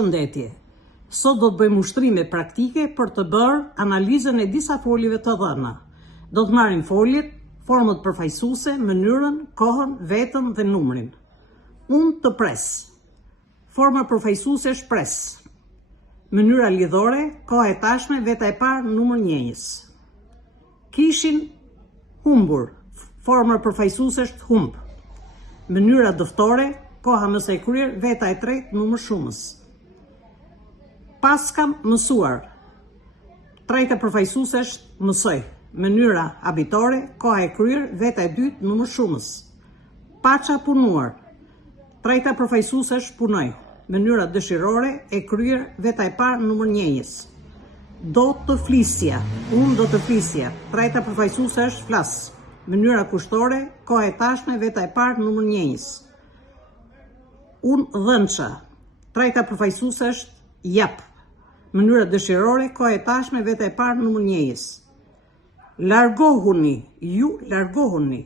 Përshëndetje. Sot do të bëjmë ushtrime praktike për të bërë analizën e disa foljeve të dhëna. Do të marrim foljet, formët përfaqësuese, mënyrën, kohën, vetën dhe numrin. Unë të pres. Forma përfaqësuese shpres. Mënyra lidhore, koha e tashme, veta e parë, numër njëjës. Kishin humbur. Forma përfaqësuese është humb. Mënyra dëftore, koha mëse e kryer, veta e tretë, numër shumës. Pas kam mësuar. Treta përfaqësuese është mësoj. Mënyra habitore, koha e kryer, veta e dytë, numër shumës. Paça punuar. Treta përfaqësuese është punoj. Mënyra dëshirore, e kryer, veta e parë, numër njëjës. Do të flisja. Unë do të flisja. Treta përfaqësuese është flas. Mënyra kushtore, koha e tashme, veta e parë, numër njëjës. Unë dhënça. Treta përfaqësuese është jap. Mënyra dëshirore, koha e tashme, veta e parë, numër njëjës. Largohuni, ju largohuni.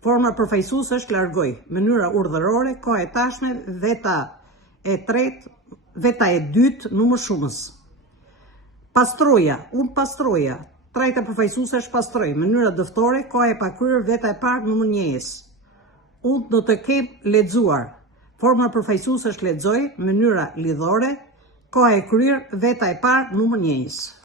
Forma përfaqësuese është largoj. Mënyra urdhërore, koha e tashme, veta e tretë, veta e dytë, numër shumës. Pastroja, unë pastroja. Treta përfaqësuese është pastroj. Mënyra dëftore, koha e pakryer, veta e parë, numër njëjës. Unë do të kem lexuar. Forma përfaqësuese është lexoj. Mënyra lidhore, koha e kryer, veta e parë, numër njëjës.